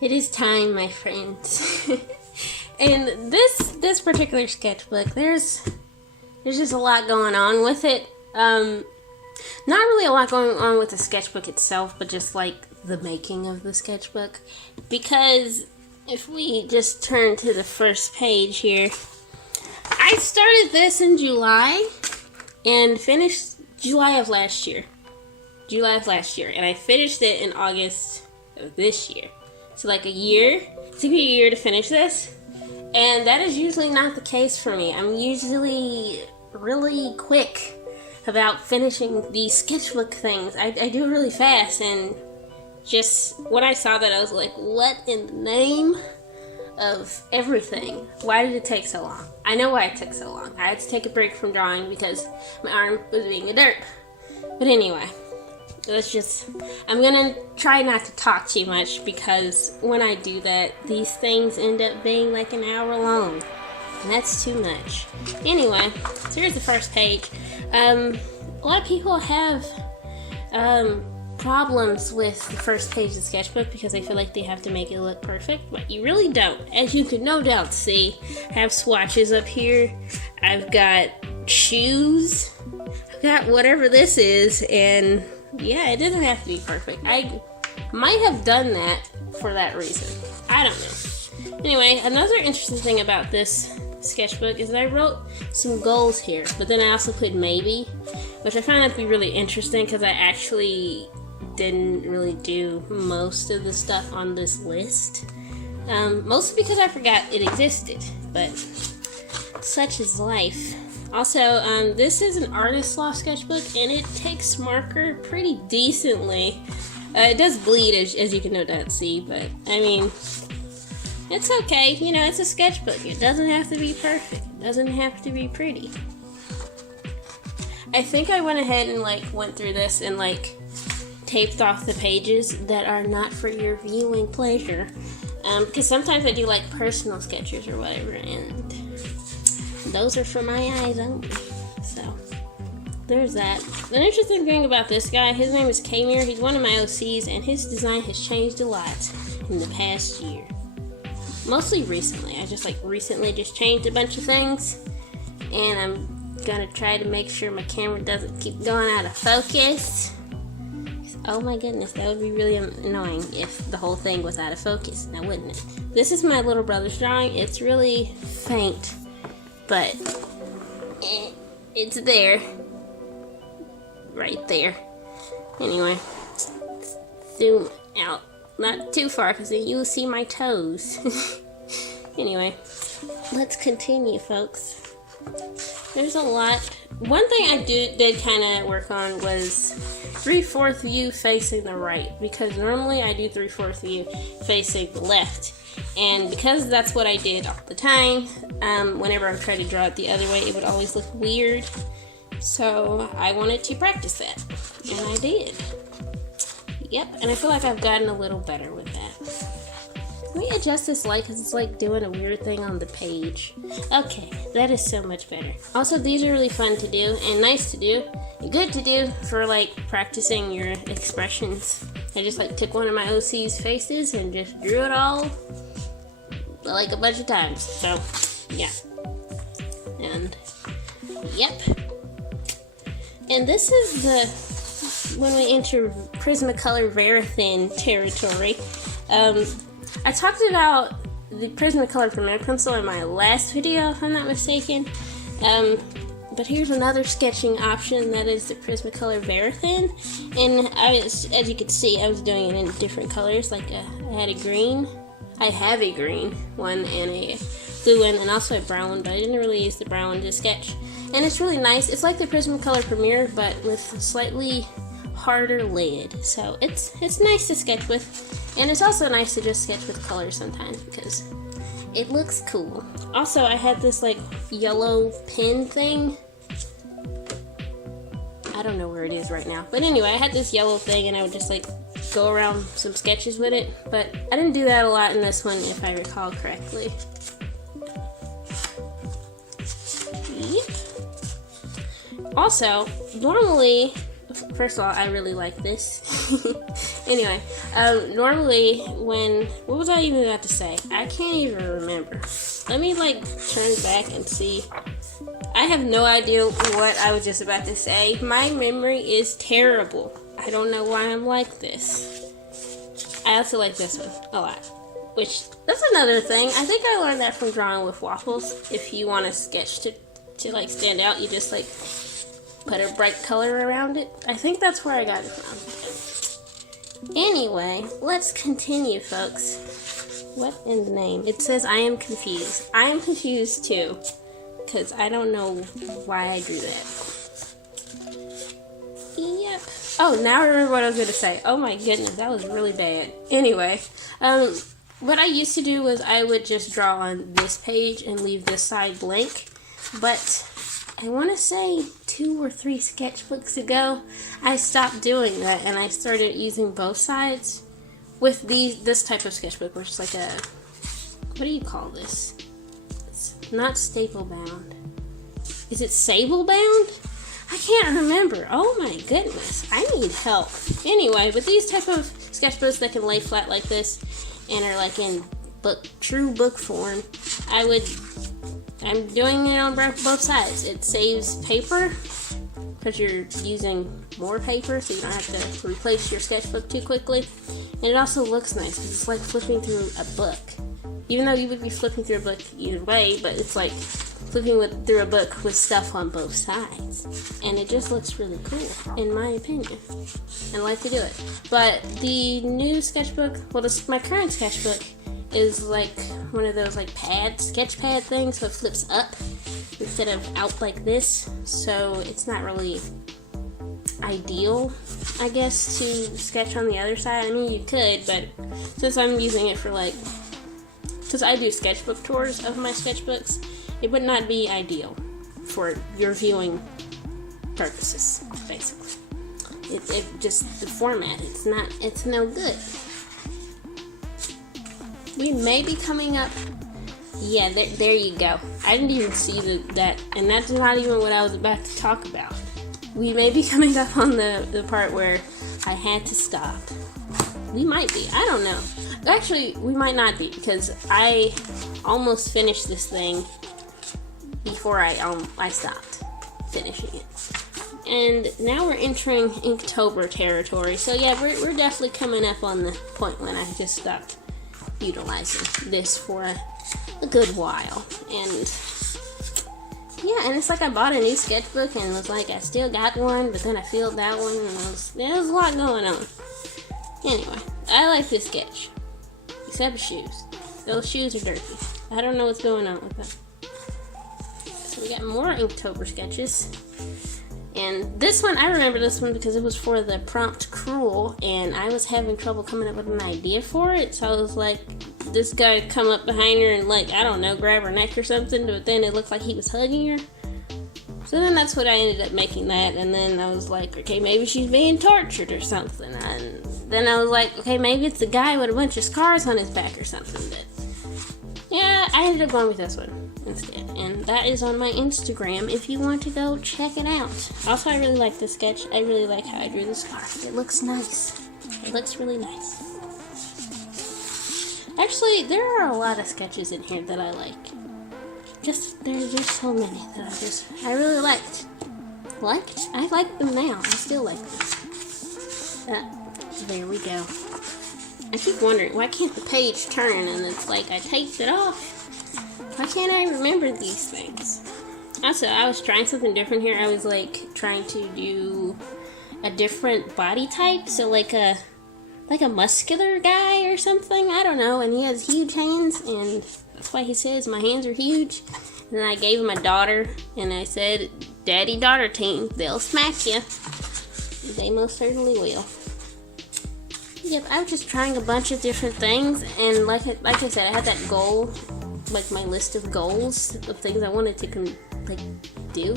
It is time, my friends. And this particular sketchbook, there's just a lot going on with it. Not really a lot going on with the sketchbook itself, but just like the making of the sketchbook. Because if we just turn to the first page here, I started this in July and finished July of last year. And I finished it in August of this year. So like a year. It took me a year to finish this. And that is usually not the case for me. I'm usually really quick about finishing these sketchbook things. I do it really fast, and just when I saw that, I was like, what in the name of everything? Why did it take so long? I know why it took so long. I had to take a break from drawing because my arm was being a derp. But anyway, I'm gonna try not to talk too much, because when I do that, these things end up being like an hour long, and that's too much. Anyway, so here's the first page. A lot of people have problems with the first page of the sketchbook because they feel like they have to make it look perfect, but you really don't. As you can no doubt see, I have swatches up here. I've got shoes. I've got whatever this is, and yeah, it doesn't have to be perfect. I might have done that for that reason. I don't know. Anyway, another interesting thing about this sketchbook is that I wrote some goals here, but then I also put maybe, which I found that to be really interesting because I actually didn't really do most of the stuff on this list. Mostly because I forgot it existed, but such is life. Also, this is an Artist Loft sketchbook, and it takes marker pretty decently. It does bleed, as you can no doubt see, but, I mean, it's okay. You know, it's a sketchbook. It doesn't have to be perfect. It doesn't have to be pretty. I think I went ahead and, went through this and, taped off the pages that are not for your viewing pleasure. Because sometimes I do, personal sketches or whatever, and those are for my eyes only. So, there's that. An interesting thing about this guy, his name is Kamir. He's one of my OCs, and his design has changed a lot in the past year. Mostly recently. I just recently changed a bunch of things, and I'm gonna try to make sure my camera doesn't keep going out of focus. Oh my goodness, that would be really annoying if the whole thing was out of focus, now wouldn't it? This is my little brother's drawing. It's really faint, but it's there. Right there. Anyway, zoom out. Not too far, because then you will see my toes. Anyway, let's continue, folks. There's a lot. One thing I did kind of work on was 3/4 view facing the right, because normally I do 3/4 view facing the left. And because that's what I did all the time, whenever I tried to draw it the other way, it would always look weird. So I wanted to practice that, and I did. Yep, and I feel like I've gotten a little better with that. Let me adjust this light because it's doing a weird thing on the page. Okay, that is so much better. Also, these are really fun to do and nice to do. Good to do for practicing your expressions. I just took one of my OC's faces and just drew it all a bunch of times. So, yeah. And, yep. And this is when we enter Prismacolor Verithin territory. I talked about the Prismacolor Premier Pencil in my last video, if I'm not mistaken. But here's another sketching option, that is the Prismacolor Verithin. And as you can see, I was doing it in different colors. I had a green. I have a green one and a blue one, and also a brown one, but I didn't really use the brown one to sketch. And it's really nice. It's like the Prismacolor Premier, but with a slightly harder lid. So it's nice to sketch with. And it's also nice to just sketch with color sometimes because it looks cool. Also, I had this yellow pen thing. I don't know where it is right now. But anyway, I had this yellow thing and I would just go around some sketches with it. But I didn't do that a lot in this one, if I recall correctly. Yep. Also, normally, First of all, I really like this. Anyway, normally what was I even about to say? I can't even remember. Let me like turn back and see. I have no idea what I was just about to say. My memory is terrible. I don't know why I'm like this. I also like this one a lot. Which, that's another thing. I think I learned that from drawing with waffles. If you want a sketch to like stand out, you just like put a bright color around it. I think that's where I got it from. Anyway, let's continue, folks. What in the name? It says I am confused. I am confused too, because I don't know why I drew that. Yep. Oh, now I remember what I was going to say. Oh my goodness, that was really bad. Anyway, what I used to do was I would just draw on this page and leave this side blank, but I want to say 2 or 3 sketchbooks ago, I stopped doing that and I started using both sides with this type of sketchbook, which is like a, what do you call this? It's not staple bound. Is it sable bound? I can't remember. Oh my goodness, I need help. Anyway, with these type of sketchbooks that can lay flat like this and are like in true book form, I'm doing it on both sides. It saves paper because you're using more paper, so you don't have to replace your sketchbook too quickly. And it also looks nice because it's like flipping through a book. Even though you would be flipping through a book either way, but it's like flipping through a book with stuff on both sides. And it just looks really cool, in my opinion. And I like to do it. But the new sketchbook, well, my current sketchbook is like one of those like sketch pad things, so it flips up instead of out like this. So it's not really ideal, I guess, to sketch on the other side. I mean, you could, but since I'm using it for like, since I do sketchbook tours of my sketchbooks, it would not be ideal for your viewing purposes, basically. It just, the format, it's no good. We may be coming up, yeah, there you go. I didn't even see that, and that's not even what I was about to talk about. We may be coming up on the part where I had to stop. We might be, I don't know. Actually, we might not be, because I almost finished this thing before I stopped finishing it. And now we're entering Inktober territory, so yeah, we're definitely coming up on the point when I just stopped utilizing this for a good while. And yeah, and it's like I bought a new sketchbook and was like, I still got one, but then I filled that one, and there was a lot going on. Anyway, I like this sketch, except shoes. Those shoes are dirty. I don't know what's going on with them. So we got more Inktober sketches. And this one, I remember this one because it was for the prompt Cruel, and I was having trouble coming up with an idea for it, so I was like, this guy come up behind her and like, I don't know, grab her neck or something, but then it looked like he was hugging her. So then that's what I ended up making that, and then I was like, okay, maybe she's being tortured or something, and then I was like, okay, maybe it's a guy with a bunch of scars on his back or something, but yeah, I ended up going with this one instead, and that is on my Instagram if you want to go check it out. Also, I really like this sketch. I really like how I drew the scarf. It looks nice. It looks really nice. Actually, there are a lot of sketches in here that I like. There's just so many that I really liked. I like them now. I still like them. There we go. I keep wondering, why can't the page turn? And it's like, I taped it off. Why can't I remember these things? Also, I was trying something different here. I was like trying to do a different body type. So like a muscular guy or something. I don't know. And he has huge hands, and that's why he says my hands are huge. And then I gave him a daughter, and I said, daddy-daughter team, they'll smack you. They most certainly will. Yep, I was just trying a bunch of different things, and like I said, I had that goal, like my list of goals of things I wanted to do,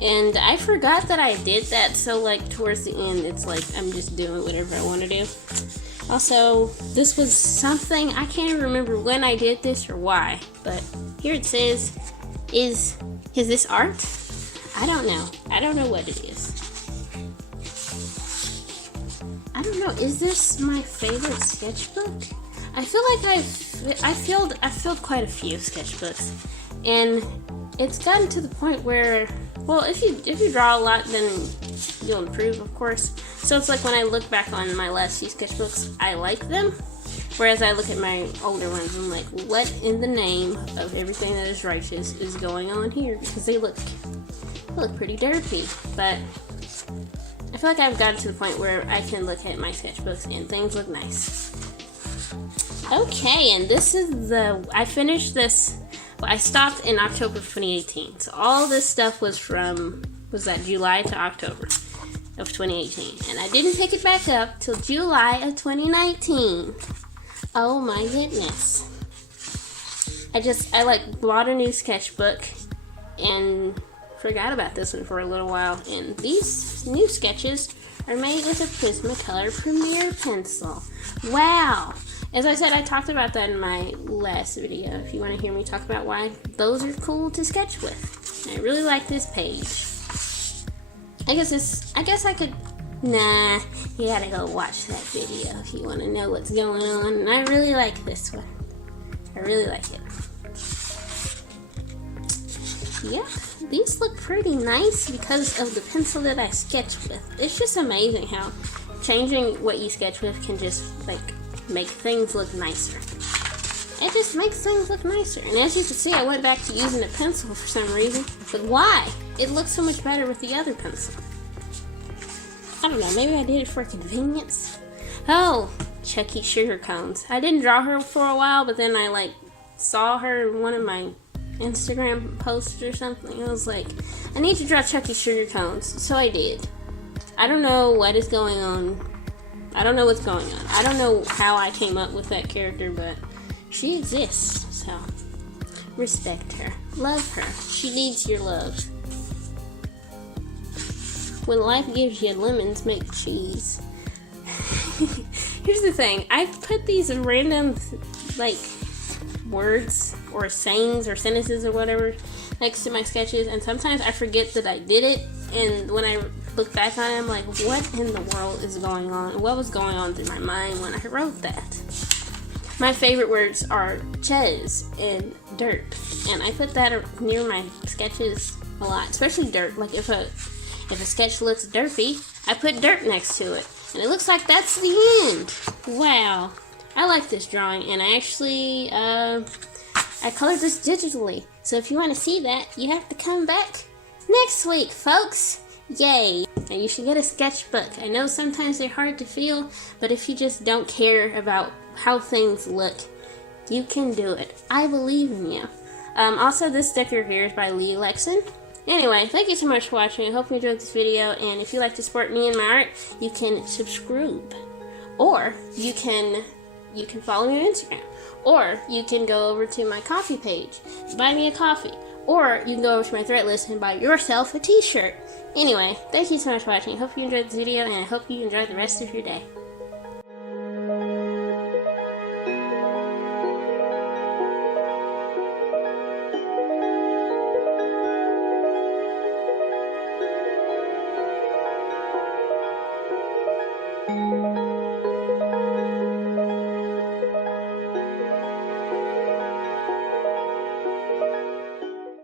and I forgot that I did that. So like towards the end, it's like I'm just doing whatever I want to do. Also, this was something I can't even remember when I did this or why, but here it says, is this art? I don't know what it is. I don't know, is this my favorite sketchbook? I feel like I filled quite a few sketchbooks, and it's gotten to the point where, well, if you draw a lot, then you'll improve, of course. So it's like when I look back on my last few sketchbooks, I like them. Whereas I look at my older ones, I'm like, what in the name of everything that is righteous is going on here? Because they look pretty derpy. But I feel like I've gotten to the point where I can look at my sketchbooks and things look nice. Okay, and this is I finished this, well, I stopped in October of 2018. So all this stuff was that July to October of 2018. And I didn't pick it back up till July of 2019. Oh my goodness. I like bought a new sketchbook and forgot about this one for a little while. And these new sketches are made with a Prismacolor Premier pencil. Wow. As I said, I talked about that in my last video. If you want to hear me talk about why those are cool to sketch with. I really like this page. I guess I could, nah, you gotta go watch that video if you want to know what's going on. And I really like this one. I really like it. Yeah, these look pretty nice because of the pencil that I sketch with. It's just amazing how changing what you sketch with can just, like, make things look nicer. It just makes things look nicer. And as you can see, I went back to using a pencil for some reason. But why? It looks so much better with the other pencil. I don't know, maybe I did it for convenience. Oh, Chucky Sugar Cones. I didn't draw her for a while, but then I saw her in one of my Instagram posts or something. I was like, I need to draw Chucky Sugar Cones. So I did. I don't know what is going on. I don't know what's going on. I don't know how I came up with that character, but she exists, so respect her. Love her. She needs your love. When life gives you lemons, make cheese. Here's the thing. I put these random, words or sayings or sentences or whatever next to my sketches, and sometimes I forget that I did it, and when I look back on it, I'm like, what in the world is going on? What was going on through my mind when I wrote that? My favorite words are ches and derp, and I put that near my sketches a lot, especially derp. Like if a sketch looks derpy, I put derp next to it, and it looks like that's the end. Wow, I like this drawing, and I actually I colored this digitally. So if you want to see that, you have to come back next week, folks. Yay! And you should get a sketchbook. I know sometimes they're hard to feel, but if you just don't care about how things look, you can do it. I believe in you. Also, this sticker here is by Lee Lexon. Anyway, thank you so much for watching. I hope you enjoyed this video, and if you like to support me and my art, you can subscribe. Or you can follow me on Instagram. Or you can go over to my coffee page, buy me a coffee. Or you can go over to my Threadless and buy yourself a t-shirt. Anyway, thank you so much for watching. I hope you enjoyed this video, and I hope you enjoy the rest of your day.